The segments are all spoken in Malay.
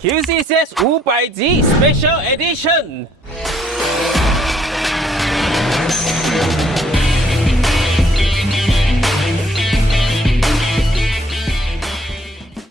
QCCS 500G Special Edition.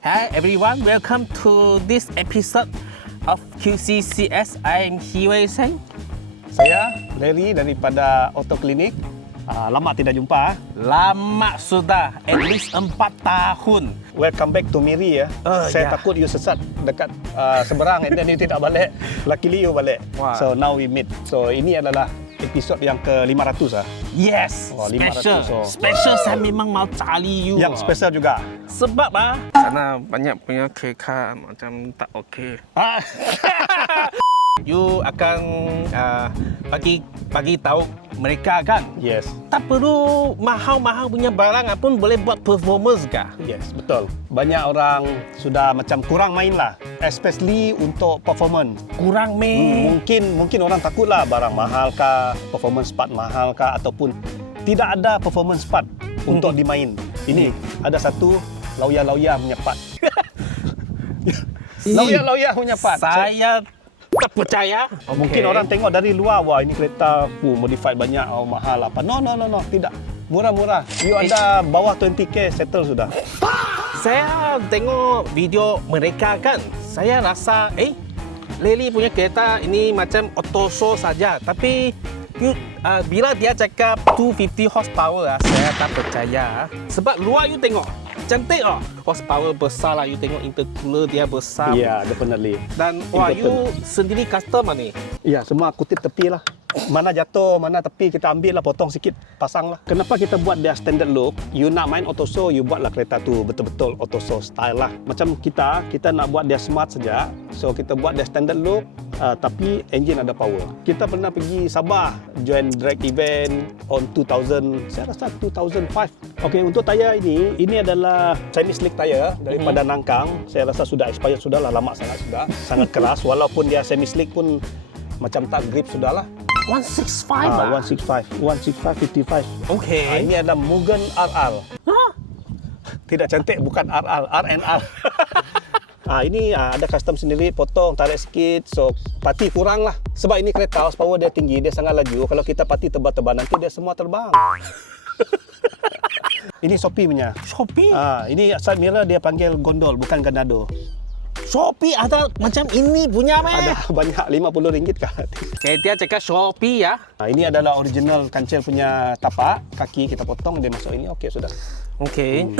Hi everyone, welcome to this episode of QCCS. I am Hiwei Seng. Saya Larry daripada Auto Clinic. Lama tidak jumpa. Lama sudah, at least 4 tahun. Welcome back to Miri ya. Saya Ya. takut you sesat dekat seberang and then you tidak balik. Luckily you balik. Wah. So now we meet. So ini adalah episod yang ke-500 Yes, Wah, 500, special. oh. Special saya memang mau cari you. Yang spesial juga. Sebab sana banyak punya KK macam tak okey. You akan bagi tahu mereka kan, Yes. tak perlu mahal-mahal punya barang pun boleh buat performance kah? Yes, betul. Banyak orang sudah macam kurang main lah. Especially untuk performance. Kurang Mungkin orang takutlah barang mahal kah, performance part mahal kah, ataupun tidak ada performance part untuk dimain. Ini ada satu lauya punya part. Lauya punya part. Saya tak percaya. Mungkin orang tengok dari luar, wah ini kereta modified banyak, mahal apa. No, tidak. Murah-murah. You ada bawah 20k settle sudah. Saya tengok video mereka kan, saya rasa Lely punya kereta ini macam auto show saja. Tapi bila dia cakap 250 horsepower, saya tak percaya. Sebab luar you tengok, cantik horsepower besar lah. You tengok intercooler dia besar. Yeah, definitely. Dan wah, you Important. sendiri custom ni. Ya, semua kutip tepi lah. Mana jatuh, mana tepi kita ambil lah, potong sikit, pasang lah. Kenapa kita buat dia standard look? You nak main auto show, you buatlah kereta tu betul-betul auto show style lah. Macam kita nak buat dia smart saja. So kita buat dia standard look, tapi engine ada power. Kita pernah pergi Sabah, join drag event on 2000, saya rasa 2005. Okey, untuk tayar ini adalah Chinese slick tayar daripada Nangkang. Saya rasa sudah expired sudah lah, lama sangat sudah. Sangat keras, walaupun dia semi slick pun macam tak grip sudah lah. 165 165, 55. Okay. Ini adalah Mugen RR. Tidak cantik, bukan RR, RNR. Ini ada custom sendiri, potong, tarik sikit. So, parti kurang lah. Sebab ini kereta, horsepower dia tinggi, dia sangat laju. Kalau kita parti tebal-tebal, nanti dia semua terbang. Ini Shopee punya. Shopee? Ini side mirror dia panggil gondol, bukan ganado. Shopee ada macam ini punya Ada banyak, RM50 kah? Okay, dia cakap Shopee ya. Ini adalah original kancil punya tapak. Kaki kita potong, dia masuk ini. Okey, sudah. Okay.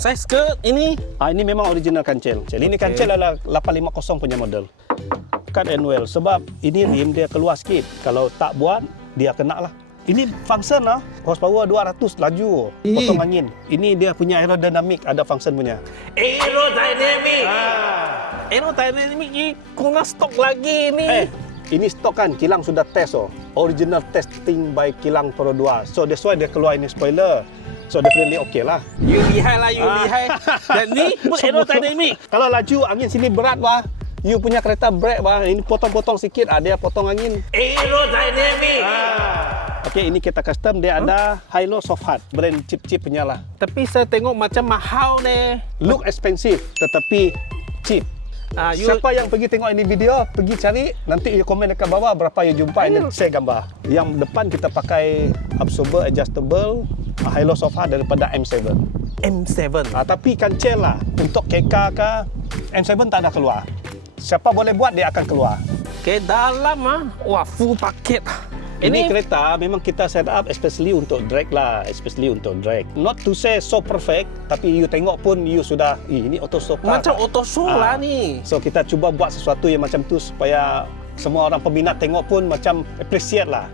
Saya skirt ini. Ini memang original kancil. Ini kancil adalah 850 punya model. Cut and weld. Sebab ini rim dia keluar sikit. Kalau tak buat, dia kena lah. Ini function lah. Horsepower 200 laju. Potong angin. Ini dia punya aerodynamic. Ada function punya. Aerodynamic. Aerodynamic ni kuna stok lagi ni. Ini stok kan. Kilang sudah test Original testing by Kilang Pro 2. So that's why dia keluar ini spoiler. So definitely okay lah. You lihai lah, you lihai. Dan ni pun aerodynamic. Kalau laju angin sini berat bah. You punya kereta brake bah. Ini potong-potong sikit, dia potong angin. Aerodynamic. Okey, ini kita custom. Dia ada high-low soft hard. Brand cheap punya lah. Tapi saya tengok macam mahal ni. Look expensive tetapi cheap. Siapa yang pergi tengok ini video, pergi cari, nanti you komen dekat bawah berapa you jumpa, and then saya gambar. Yang depan kita pakai absorber adjustable high-low soft hard daripada M7. M7. Tapi kancil lah. Untuk KK ke, M7 tak ada keluar. Siapa boleh buat, dia akan keluar. Okay, dalam wah full paket. Ini kereta memang kita set up especially untuk drag lah, especially untuk drag. Not to say so perfect, tapi you tengok pun you sudah, ini auto show car. Macam auto show lah ni. So kita cuba buat sesuatu yang macam tu supaya semua orang peminat tengok pun macam appreciate lah.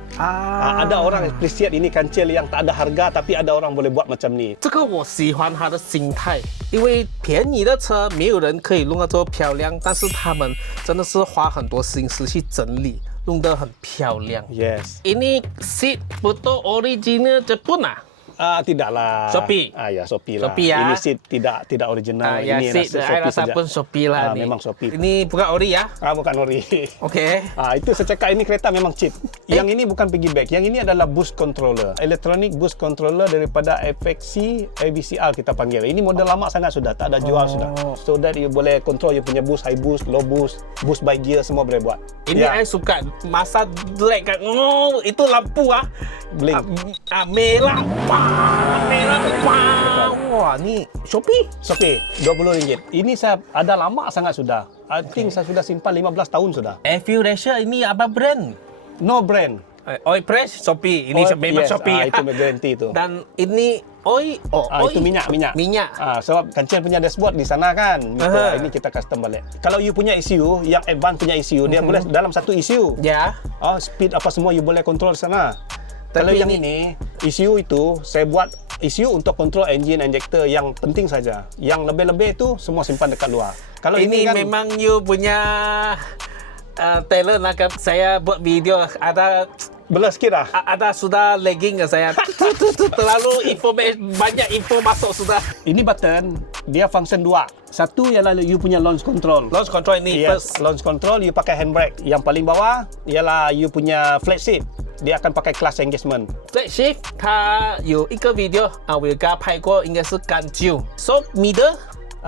Ada orang appreciate ini kancil yang tak ada harga, tapi ada orang boleh buat macam ni. 这个我喜欢他的心态，因为便宜的车没有人可以弄得这么漂亮，但是他们真的是花很多心思去整理，弄得很漂亮。 Yes. Ini seat betul original Jepun Tidaklah. Shopee. Ya Shopee lah. Shopee ya. Ini seat tidak original. Ya, ini seat saya rasa pun Shopee lah ni. Memang Shopee. Ini bukan ori ya? Bukan ori. Okey. Itu saya cakap ini kereta memang cheap. Yang ini bukan piggyback. Yang ini adalah boost controller. Electronic boost controller daripada FXC AVCR kita panggil. Ini model lama sangat sudah. Tak ada jual sudah. So that you boleh control you punya boost, high boost, low boost, boost by gear semua boleh buat. Ini saya suka masa drag kan. Itu lampu Blink. Merah. Merah. Wah, ni Shopee. Shopee RM20. Ini saya ada lama sangat sudah. I think saya sudah simpan 15 tahun sudah. Afurasia ini apa brand? No brand. Oil press Shopee. Ini memang yes, Shopee. Itu guarantee itu. Dan ini oil. Itu minyak. Sebab Kancil punya dashboard di sana kan. Ini kita custom balik. Kalau you punya ECU, yang advance punya ECU, dia boleh dalam satu ECU. Ya. Speed apa semua you boleh kontrol di sana. Kalau yang ini ECU itu saya buat ECU untuk kontrol engine injector yang penting saja. Yang lebih-lebih itu semua simpan dekat luar. Kalau ini kan, memang you punya talent lah. Saya buat video ada blur sikit lah. Ada sudah lagging ke saya. Terlalu banyak info masuk sudah. Ini button dia function dua. Satu ialah you punya launch control. Launch control ini first. Launch control you pakai handbrake. Yang paling bawah ialah you punya flat shift. Dia akan pakai clutch engagement. Flat shift 它有一个 video 我给他拍过，应该是干旧。So middle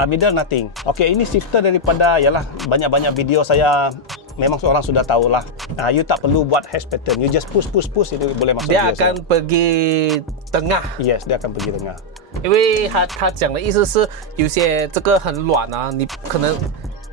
middle nothing. Okey, ini shifter daripada ialah banyak-banyak video saya memang seorang sudah tahulah. You tak perlu buat hash pattern. You just push itu boleh masuk. Dia akan pergi tengah. Yes, dia akan pergi tengah. 因为他讲的意思是，有些这个很软啊，你可能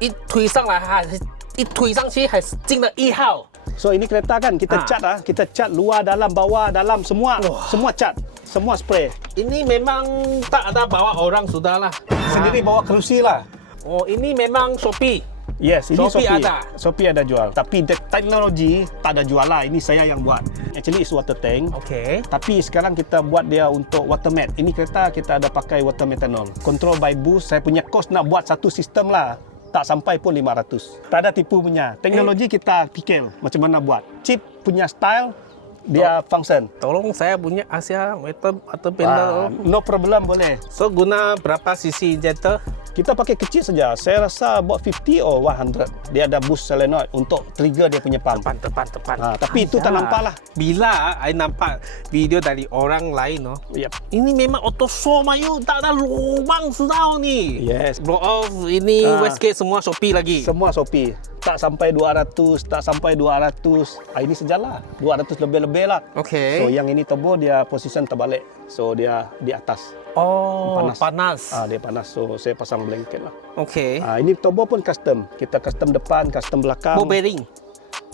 一推上来，还是一推上去还是进了1号。 So ini kereta kan kita cat luar, dalam, bawah, dalam semua cat, semua spray. Ini memang tak ada bawa orang sudah lah. Sendiri bawa kerusi lah. Oh, ini memang Shopee. Yes, ini Shopee ada. Shopee ada jual. Tapi teknologi tak ada jual lah. Ini saya yang buat. Actually it's water tank. Okay. Tapi sekarang kita buat dia untuk water mat. Ini kereta kita ada pakai water methanol. Control by boost. Saya punya cost nak buat satu sistem lah. Tak sampai pun 500. Tak ada tipu punya. Teknologi kita fikir macam mana buat. Chip punya style, dia function. Tolong saya punya Asia meter atau pendek. No problem boleh. So guna berapa cc injector? Kita pakai kecil saja. Saya rasa about 50 or 100. Dia ada boost solenoid untuk trigger dia punya pump. Tepan. Tapi itu tak nampak lah. Bila saya nampak video dari orang lain, Yep. ini memang auto show mayu, tak ada lubang sudah ni. Yes. Blow off, ini Westgate semua Shopee lagi. Semua Shopee. Tak sampai 200, tak sampai 200. Ini sejalah. 200 lebih-lebih lah. Okay. So yang ini turbo dia position terbalik. So dia di atas. Oh, panas. Dia panas. So saya pasang blanket lah. Okay. Ini turbo pun custom. Kita custom depan, custom belakang. Ball bearing.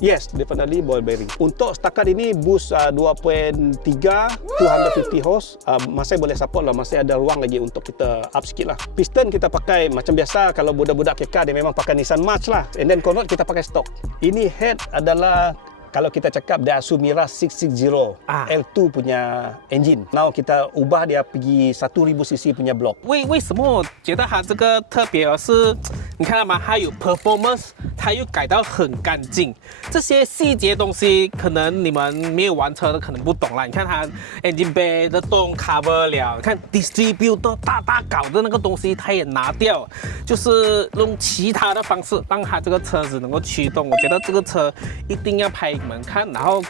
Yes, definitely ball bearing. Untuk setakat ini boost 2.3 250 horse masih boleh support lah, masih ada ruang lagi untuk kita up sikit lah. Piston kita pakai macam biasa, kalau budak-budak KK dia memang pakai Nissan March lah. And then convert kita pakai stock. Ini head adalah kalau kita cakap Daihatsu Mira 660 L2 punya engine. Now kita ubah dia pergi 1000 cc punya block. 为什么觉得它这个特别是，你看到吗？它有 performance， 它又改到很干净。这些细节东西可能你们没有玩车的可能不懂啦。你看它 engine bay 的洞 cover 了，你看 distributor 大搞的那个东西它也拿掉，就是用其他的方式让它这个车子能够驱动。我觉得这个车一定要拍。 你们看，然后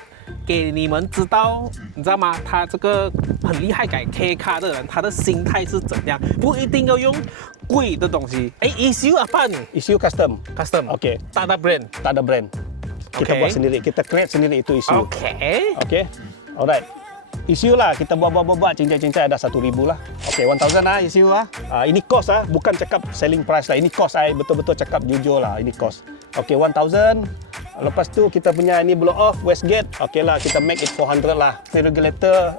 给你们知道，你知道吗？他这个很厉害改 K 卡的人，他的心态是怎样？不一定要用贵的东西。ECU apa nih? ECU custom. Okey. Tak ada brand. Tak ada brand. Kita buat sendiri. Kita create sendiri itu ECU. Okey. Alright. ECU lah kita buat cincai-cincai ada 1000 lah. Okey, 1000 lah ECU lah. Ini cost lah, bukan cakap selling price lah. Ini cost saya betul-betul cakap jujur lah. Ini cost. Okey, 1000. Lepas tu kita punya ini blow off Westgate. Okey lah, kita make it 400 lah. Fuel regulator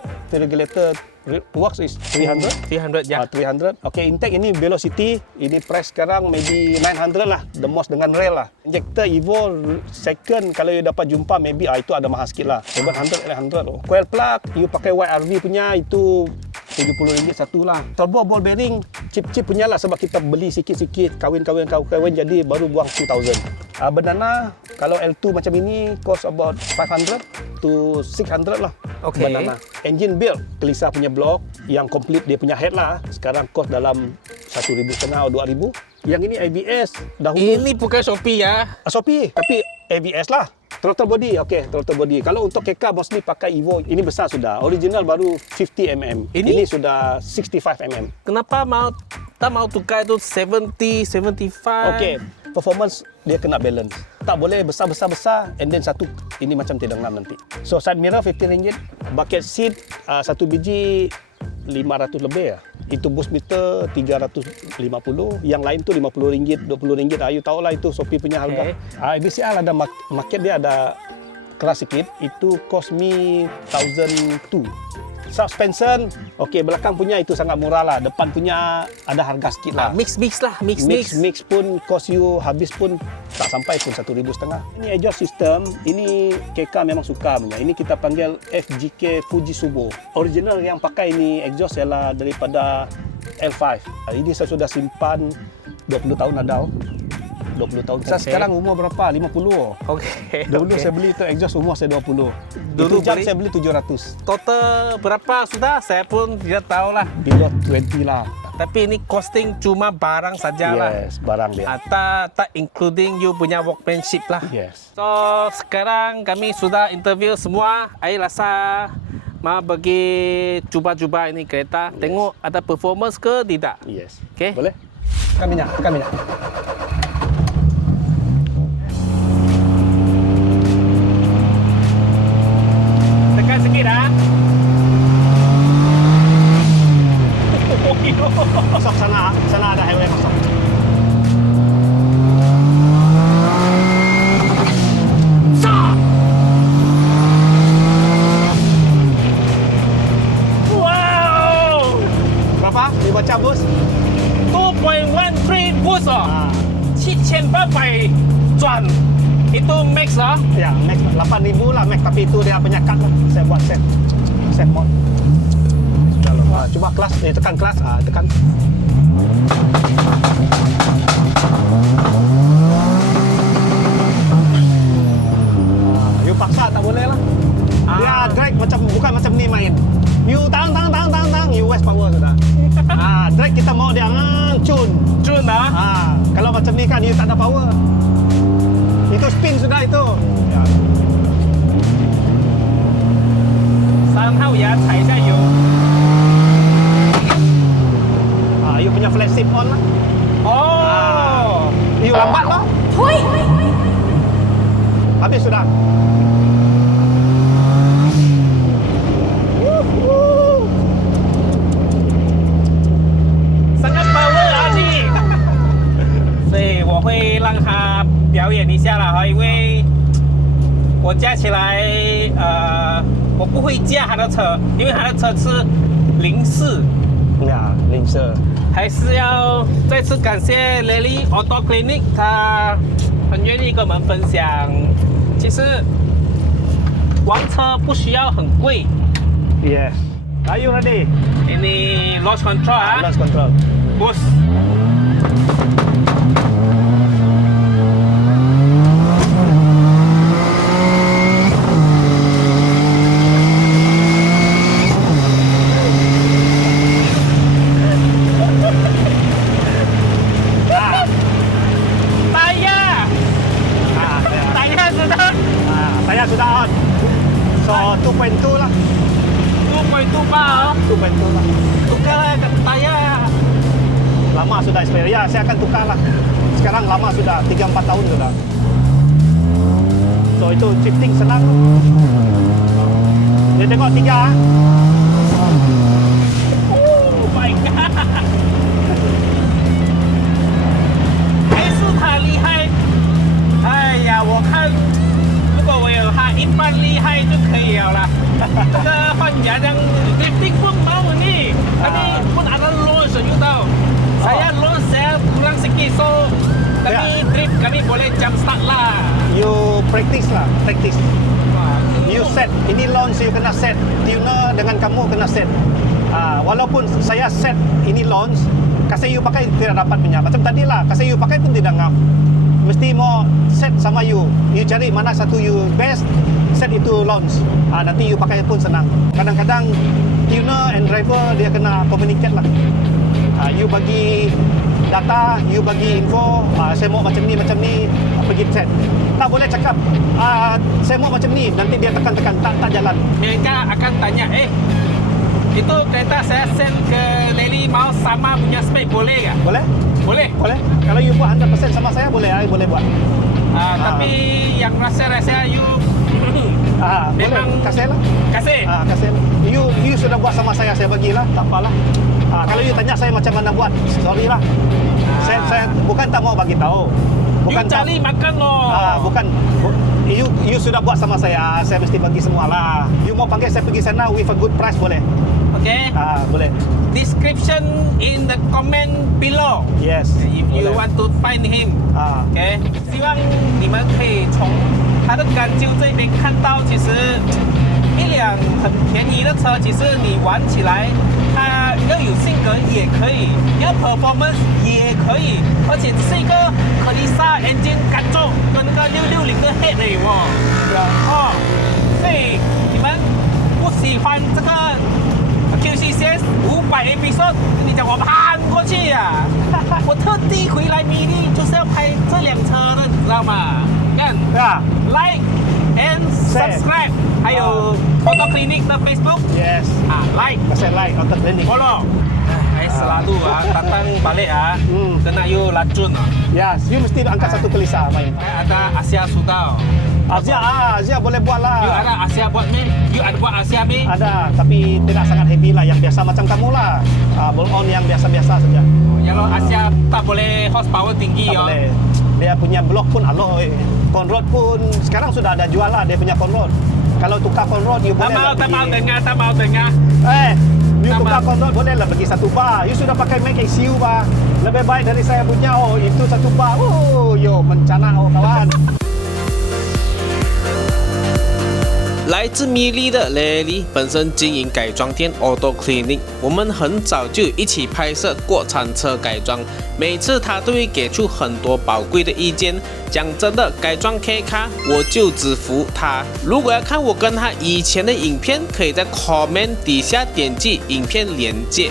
works is 300. 300 ya. 300. Okey, intake ini velocity. Ini price sekarang maybe 900 lah. The most dengan rail lah. Injector Evo second kalau you dapat jumpa maybe itu ada mahal sikit lah. 700, 800. Coil plug you pakai YRV punya itu RM70 satu lah. Turbo ball bearing chip punya lah sebab kita beli sikit-sikit kawin jadi baru buang 2000. Berdana kalau L2 macam ini cost about 500 to 600 lah. Okey. Banana. Engine build, Kelisa punya blok yang complete dia punya head lah. Sekarang cost dalam 1,500 atau 2,000. Yang ini ABS dahulu. Ini bukan Shopee ya. Shopee, tapi ABS lah. Throttle body, okey, throttle body. Kalau untuk KK mostly pakai Evo, ini besar sudah. Original baru 50 mm. Ini? Sudah 65 mm. Kenapa tak mau tukar itu 70, 75? Okey, performance dia kena balance. Tak boleh besar-besar and then satu ini macam tidak ngam nanti. So side mirror RM15, bucket seat satu biji 500 lebih ya. Itu boost meter 350, yang lain tu RM50, RM20. You tahu lah itu Shopee punya harga. ABCL ada market dia ada keras sikit, itu cost me 1,200. Suspension, okey, belakang punya itu sangat murah lah. Depan punya ada harga sikit lah. Mix lah, mix. Mix pun cost you habis pun tak sampai pun 1,500. Ini exhaust system, ini KK memang suka punya. Ini kita panggil FGK Fuji Subo. Original yang pakai ini exhaust ialah daripada L5. Ini saya sudah simpan 20 tahun ada. 20 tahun. Saya sekarang umur berapa? 50. Okey. Dulu saya beli itu exhaust umur saya 20. Dulu Itu jam beli? saya beli 700. Total berapa sudah? Saya pun tidak tahu lah. Below 20 lah. Tapi ini costing cuma barang saja lah. Yes, barang dia. Tak including you punya workmanship lah. Yes. So sekarang kami sudah interview semua. Saya rasa mau pergi cuba-cuba ini kereta. Tengok ada performance ke tidak. Yes. Okey. Boleh? Tekan minyak, tekan minyak. Tekan sikit ah. Kosong sana ada highway kosong. Wow! Berapa? Dibaca bos? 2.13 boost oh. Ah, 7,800 转. Itu max ah. ya, max 8,000 lah max, tapi itu dia punya cut lah. Saya buat set mod. Sudah loh. Coba kelas, tekan kelas, tekan. You paksa tak boleh lah. Dia drag macam bukan macam ni main. You tang, you waste power sudah. Drag kita mau dia cun. Cun ah. Kalau macam ni kan you tak ada power. Itu spin sudah itu. Ya. 3號也踩一下油。 You punya flash shift on lah. Oh. You lambat lah. Habis sudah. Sangat power啊你。所以我会让他表演一下啦，因为我驾起来我不会驾他的车，因为他的车是04。 Ya, Linser. 还是要再次感谢 Lely Auto Clinic， 他很愿意跟我们分享。其实玩车不需要很贵。 Yes. Are you ready? Ini launch control ah, Launch control. boost. Saya sudah on. So 2.2 lah. 2.2 bar. 2.2 lah. Tukar tayar. Lama sudah expire. Ya, saya akan tukar lah. Sekarang lama sudah, 3-4 tahun sudah. So itu shifting senang. Dia tengok 3. Oh my god. 还是他厉害。哎呀，我看如果我有他一半厉害就可以了啦。这个换牙这样 drifting pun mau ni. Tadi pun ada launch you tahu. Saya launch saya kurang sikit so kami drift kami boleh jump start lah. You practice lah, practice. Wah, You set, ini launch you kena set. Tuner dengan kamu kena set. Walaupun saya set ini launch, kasih you pakai tidak dapat punya. Macam tadi lah, kasih you pakai pun tidak ngam. Mesti mau set sama you cari mana satu you best, set itu launch. Nanti you pakai pun senang. Kadang-kadang tuner and driver dia kena communicate lah. You bagi data, you bagi info, saya mau macam ni, pergi set. Tak boleh cakap, saya mau macam ni, nanti dia tekan-tekan, tak jalan. Mereka akan tanya, itu kereta saya send ke Lely mau sama punya spek boleh nggak? Boleh? Boleh. Boleh. Kalau you buat 100% sama saya, boleh buat. Tapi yang rasa you Boleh, kasih lah. kasih. Kasih lah. You sudah buat sama saya bagilah, tak apalah. Kalau you tanya saya macam mana buat, sorry lah. Saya bukan tak mau bagi tahu. Bukan You cari makan loh. bukan. You sudah buat sama saya mesti bagi semua lah. You mau panggil saya pergi sana with a good price boleh. Okay. Boleh. Description in the comment below. Yes. If you boleh. want to find him. 啊 OK，希望你们可以从他的干旧这边看到，其实一辆很便宜的车，其实你玩起来，它要有性格也可以，要 performance 也可以，而且只是一个可丽莎 engine 干重跟那个660的 head 而已哦。所以你们不喜欢这个 QCCS 500 episode，跟你讲我攀过去呀、我特地回来米利就是要拍这辆车的，你知道吗？看 Ya. like and subscribe，还有 Auto Clinic 的 Facebook Yes. like Kasih like atau training. follow。selalu datang balik kena you racun Ya, you mesti angkat satu kelisa main. ada Asia Sudal. Asia boleh buat You lah. ada Asia buat me? You ada buat Asia me? Ada, tapi tidak sangat heavy lah. Yang biasa macam kamu lah. Ball on yang biasa-biasa saja. Kalau Asia tak boleh horsepower tinggi Tak yo. boleh. Dia punya blok pun alloy. Conrod pun sekarang sudah ada jual lah dia punya Conrod. Kalau tukar Conrod, you Tak boleh lah mau pergi. tak mau dengar. You Tak tukar mau. Conrod boleh lah pergi satu bar. You sudah pakai Mac XU bar. Lebih baik dari saya punya. Itu satu bar. Yo, mencana kawan. 来自米利的 Lely 本身经营改装店 Auto Clinic， 我们很早就一起拍摄国产车改装，每次他都会给出很多宝贵的意见。讲真的，改装 K 卡我就只服他。如果要看我跟他以前的影片，可以在 comment 底下点击影片连接。